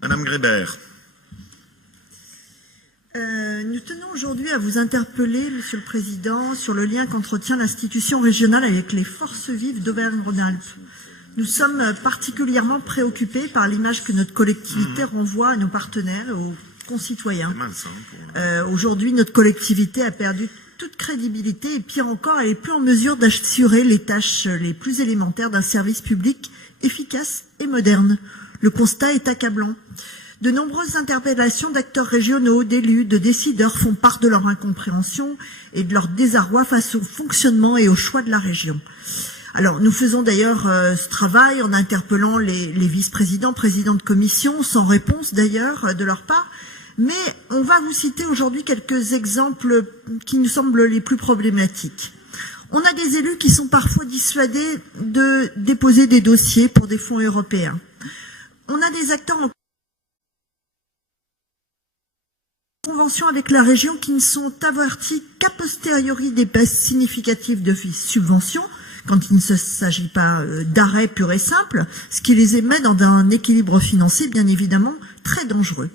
Madame Grébert. Nous tenons aujourd'hui à vous interpeller, Monsieur le Président, sur le lien qu'entretient l'institution régionale avec les forces vives d'Auvergne-Rhône-Alpes. Nous sommes particulièrement préoccupés par l'image que notre collectivité renvoie à nos partenaires et aux concitoyens. Aujourd'hui, notre collectivité a perdu toute crédibilité et pire encore, elle n'est plus en mesure d'assurer les tâches les plus élémentaires d'un service public efficace et moderne. Le constat est accablant. De nombreuses interpellations d'acteurs régionaux, d'élus, de décideurs font part de leur incompréhension et de leur désarroi face au fonctionnement et aux choix de la région. Alors, nous faisons d'ailleurs ce travail en interpellant les vice-présidents, présidents de commission, sans réponse d'ailleurs de leur part. Mais on va vous citer aujourd'hui quelques exemples qui nous semblent les plus problématiques. On a des élus qui sont parfois dissuadés de déposer des dossiers pour des fonds européens. On a des acteurs en convention avec la région qui ne sont avertis qu'a posteriori des baisses significatives de subventions, quand il ne s'agit pas d'arrêt pur et simple, ce qui les met dans un équilibre financier bien évidemment très dangereux.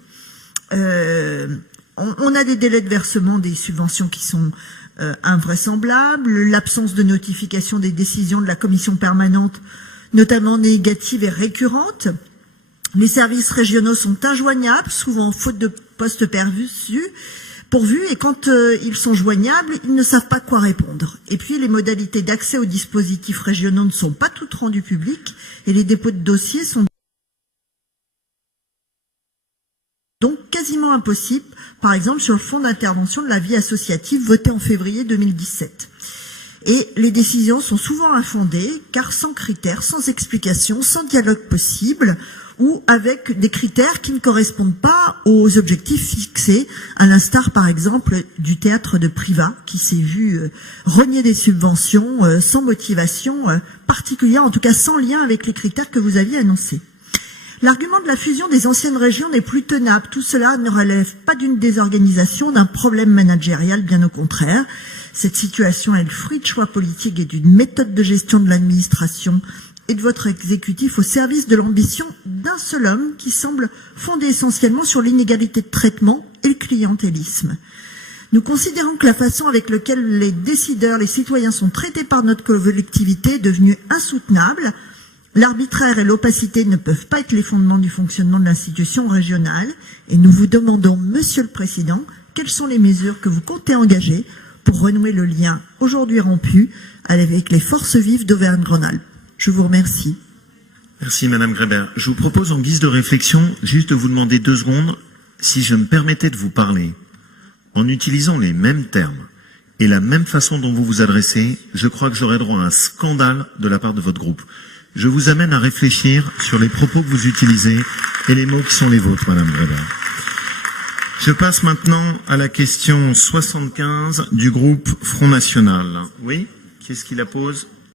On a des délais de versement des subventions qui sont invraisemblables, l'absence de notification des décisions de la commission permanente, notamment négatives et récurrentes. Les services régionaux sont injoignables, souvent faute de postes pourvus, et quand ils sont joignables, ils ne savent pas quoi répondre. Et puis, les modalités d'accès aux dispositifs régionaux ne sont pas toutes rendues publiques, et les dépôts de dossiers sont donc quasiment impossibles, par exemple sur le fonds d'intervention de la vie associative voté en février 2017. Et les décisions sont souvent infondées, car sans critères, sans explication, sans dialogue possible, ou avec des critères qui ne correspondent pas aux objectifs fixés, à l'instar par exemple du théâtre de Privas, qui s'est vu renier des subventions sans motivation particulière, en tout cas sans lien avec les critères que vous aviez annoncés. L'argument de la fusion des anciennes régions n'est plus tenable. Tout cela ne relève pas d'une désorganisation, d'un problème managérial, bien au contraire. Cette situation est le fruit de choix politiques et d'une méthode de gestion de l'administration et de votre exécutif au service de l'ambition d'un seul homme qui semble fondé essentiellement sur l'inégalité de traitement et le clientélisme. Nous considérons que la façon avec laquelle les décideurs, les citoyens sont traités par notre collectivité est devenue insoutenable. L'arbitraire et l'opacité ne peuvent pas être les fondements du fonctionnement de l'institution régionale et nous vous demandons, Monsieur le Président, quelles sont les mesures que vous comptez engager pour renouer le lien aujourd'hui rompu avec les forces vives d'Auvergne-Rhône-Alpes. Je vous remercie. Merci Madame Grébert. Je vous propose en guise de réflexion juste de vous demander 2 secondes si je me permettais de vous parler en utilisant les mêmes termes et la même façon dont vous vous adressez, je crois que j'aurai droit à un scandale de la part de votre groupe. Je vous amène à réfléchir sur les propos que vous utilisez et les mots qui sont les vôtres, Madame Grébert. Je passe maintenant à la question 75 du groupe Front National. Oui ? Qui est-ce qui la pose ?